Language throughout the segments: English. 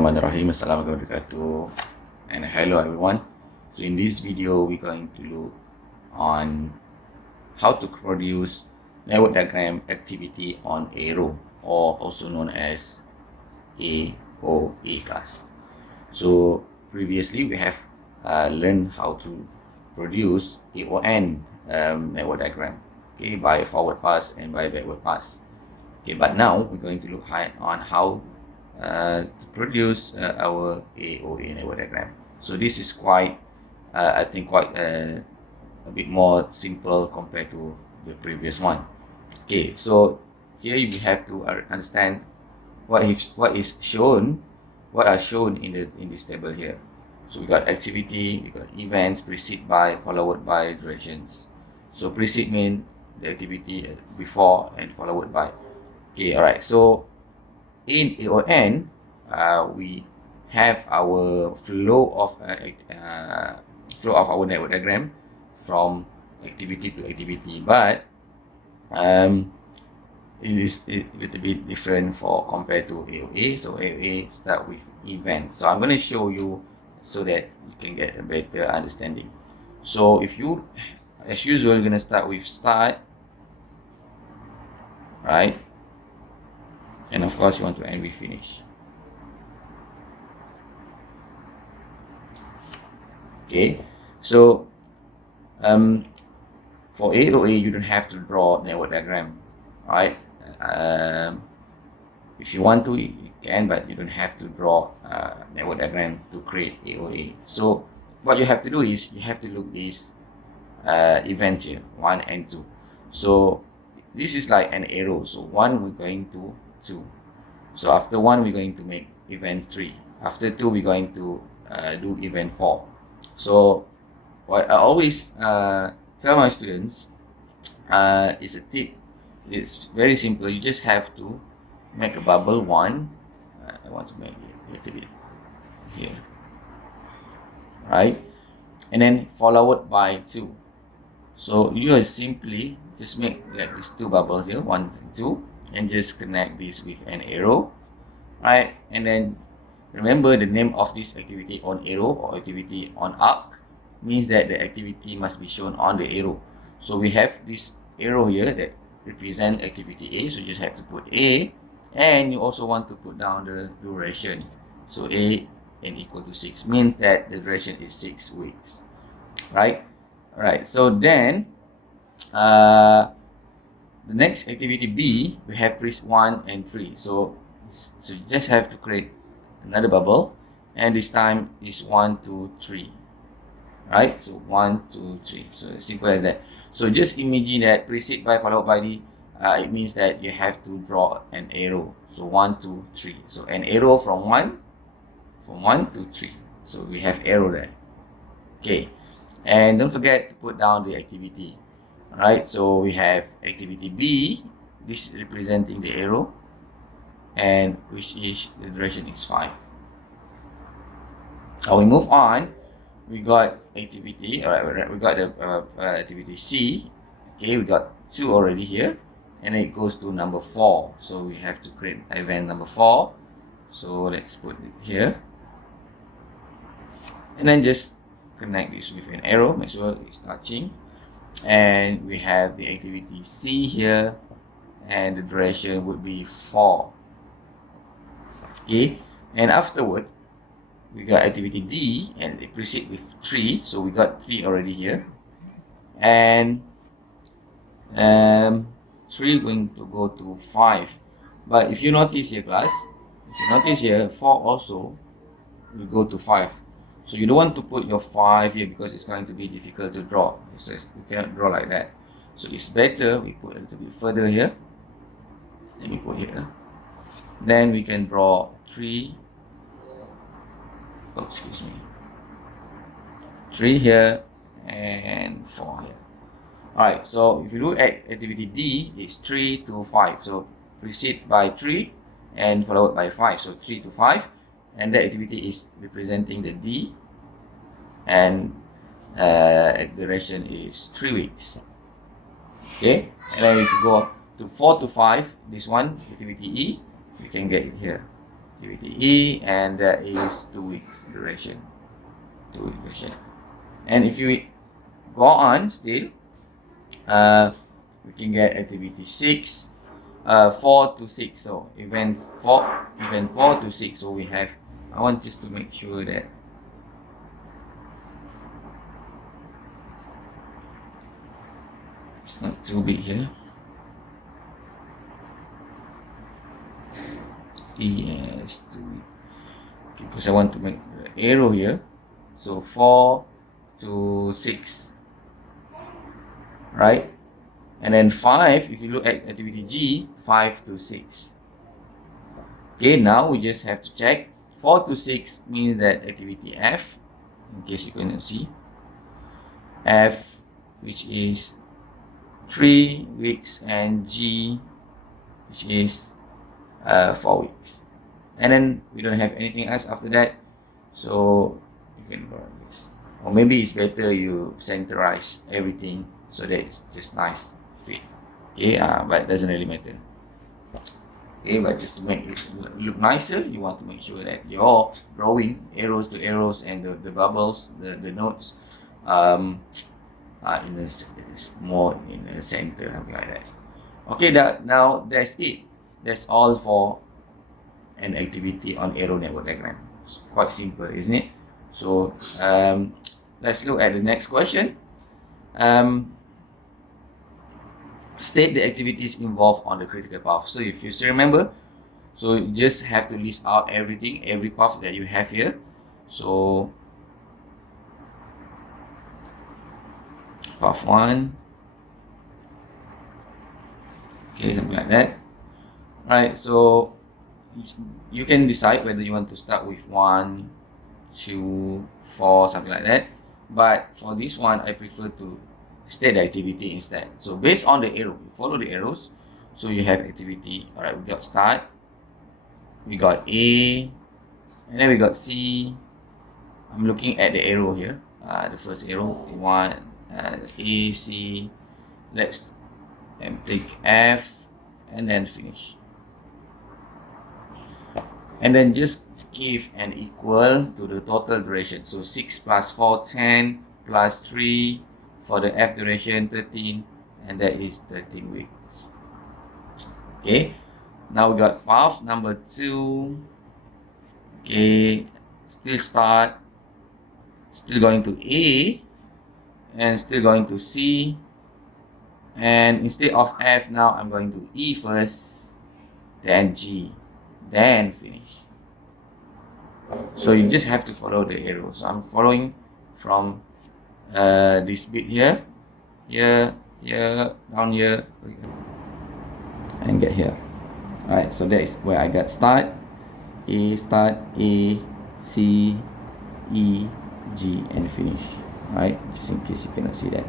Bismillahirrahmanirrahim. Assalamualaikum warahmatullahi wabarakatuh. And hello everyone. So in this video we're going to look on how to produce network diagram activity on arrow, or also known as AOA class. So previously we have learned how to produce AON network diagram, okay, by forward pass and by backward pass. Okay, but now we're going to look on how to produce our AOA network diagram. So this is quite, I think, quite a bit more simple compared to the previous one. Okay, so here you have to understand what is shown, what are shown in this table here. So we got activity, we got events, precede by, followed by durations. So precede means the activity before and followed by. Okay, alright. So in AON, we have our flow of our network diagram from activity to activity, but it is a little bit different compared to AOA. So AOA start with events. So I'm going to show you so that you can get a better understanding. So if you, as usual, you're going to start with start, right? And of course you want to end with finish. Okay, so for AOA you don't have to draw network diagram, right? If you want to, you can, but you don't have to draw network diagram to create AOA. So what you have to do is you have to look these events here, 1 and 2. So this is like an arrow. So 1 we're going to 2. So after 1 we're going to make event 3. After 2 we're going to do event 4. So what I always tell my students is a tip. It's very simple. You just have to make a bubble 1. I want to make it a little bit here, right? And then followed by 2. So you are simply just make like these 2 bubbles here, 1 and 2, and just connect this with an arrow, right? And then remember the name of this activity on arrow or activity on arc means that the activity must be shown on the arrow. So we have this arrow here that represent activity A, so you just have to put A, and you also want to put down the duration. So A n equal to 6 means that the duration is 6 weeks, right? All right, so then the next activity B, we have precede 1 and 3. So you just have to create another bubble, and this time is 1, 2, 3, right? So 1, 2, 3. So as simple as that. So just imagine that precede by followed by the it means that you have to draw an arrow. So 1, 2, 3. So an arrow from 1 to 3. So we have arrow there. Okay, and don't forget to put down the activity. Alright, so we have activity B. This is representing the arrow, and which is the duration is 5. Now we move on. We got activity. Alright, we got the activity C. Okay, we got 2 already here, and it goes to number 4. So we have to create event number 4. So let's put it here, and then just connect this with an arrow. Make sure it's touching. And we have the activity C here, and the duration would be 4. Okay, and afterward we got activity D, and it precedes with 3. So we got 3 already here, and 3 going to go to 5. But if you notice here, class, 4 also will go to 5. So you don't want to put your 5 here because it's going to be difficult to draw. It says you cannot draw like that. So it's better we put a little bit further here. Let me put here. Then we can draw 3. Oh, excuse me. 3 here and 4 here. Alright, so if you look at activity D, it's 3 to 5. So precede by 3 and followed by 5. So 3 to 5. And that activity is representing the D, and duration is 3 weeks. Okay, and then if you go to 4 to 5, this one activity E, you can get it here. activity E, and that is 2 weeks duration. 2 week duration. And if you go on still, we can get activity 6, 4 to 6. So event 4 to 6. So we have, I want just to make sure that it's not too big here. Yes, because I want to make the arrow here. So 4 to 6, right? And then 5, if you look at activity G, 5 to 6. Okay, now we just have to check. 4 to 6 means that activity F, in case you cannot see, F, which is 3 weeks, and G, which is 4 weeks. And then we don't have anything else after that, so you can borrow this. Or maybe it's better you centerize everything so that it's just nice fit. Okay, but it doesn't really matter. Okay, but just to make it look nicer, you want to make sure that your drawing arrows to arrows and the bubbles, the notes, are in a, more in the center, something like that. Okay, now that's it. That's all for an activity on arrow network diagram. It's quite simple, isn't it? So let's look at the next question. State the activities involved on the critical path. So if you still remember, so you just have to list out everything, every path that you have here. So path 1, okay, something like that. Right, so you can decide whether you want to start with 1, 2, 4, something like that. But for this one, I prefer to state the activity instead. So based on the arrow, you follow the arrows. So you have activity. All right, we got start, we got A, and then we got C. I'm looking at the arrow here. The first arrow, we want A, C. Let's take F, and then finish. And then just give an equal to the total duration. So 6 plus 4, 10, plus 3 for the F duration, 13, and that is 13 weeks. Okay, now we got path number 2. Okay, still start, still going to A, and still going to C, and instead of F, now I'm going to E first, then G, then finish. So you just have to follow the arrow. So I'm following from this bit here, down here, and get here. Alright, so that is where I got start, A, C, E, G, and finish. Alright, just in case you cannot see that.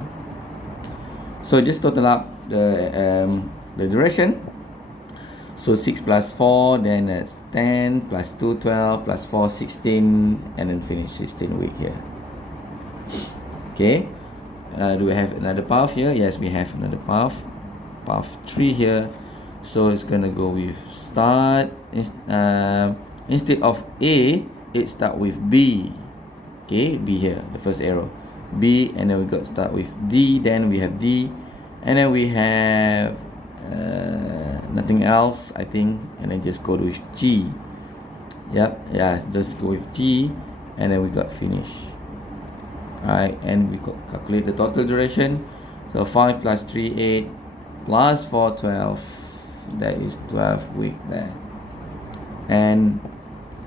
So just total up the duration. So 6 plus 4, then that's 10, plus 2, 12, plus 4, 16, and then finish 16 week here. Okay, do we have another path here? Yes, we have another path. Path 3 here. So it's gonna go with start. Instead of A, it start with B. Okay, B here, the first arrow. B, and then we got start with D, then we have D, and then we have nothing else, I think, and then just go with G. Yep, yeah, just go with G, and then we got finish. Alright, and we calculate the total duration. So 5 plus 3, 8, plus 4, 12. That is 12 week there. And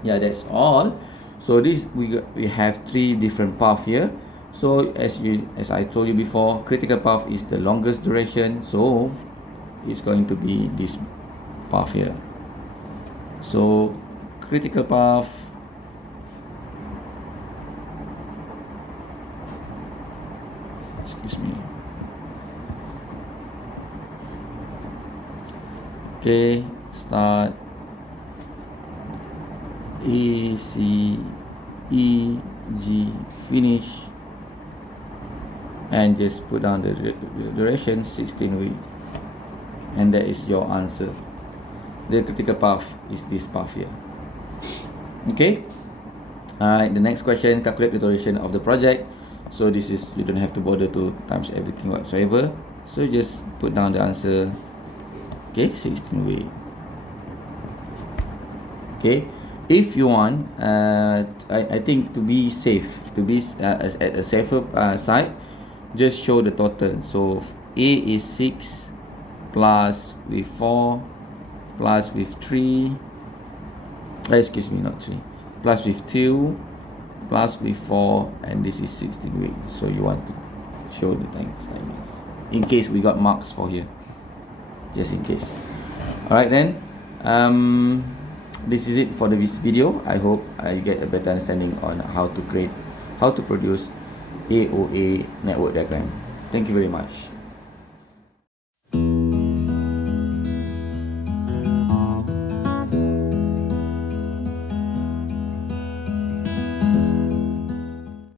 yeah, that's all. So this we have 3 different paths here. So as I told you before, critical path is the longest duration. So it's going to be this path here. So critical path, excuse me. Okay, start A, C, E, G, finish, and just put down the duration, 16 weeks, and that is your answer. The critical path is this path here. Okay. The next question, calculate the duration of the project. So this is, you don't have to bother to times everything whatsoever. So just put down the answer. Okay, 16 weeks. Okay, if you want, I think to be safe, to be at a safer side, just show the total. So A is 6 plus with 4 plus with 3, excuse me, not 3, plus with 2 plus with 4, and this is 16 weeks. So you want to show the timings in case we got marks for here, just in case. Alright then, this is it for this video. I hope you get a better understanding on how to produce AOA network diagram. Thank you very much.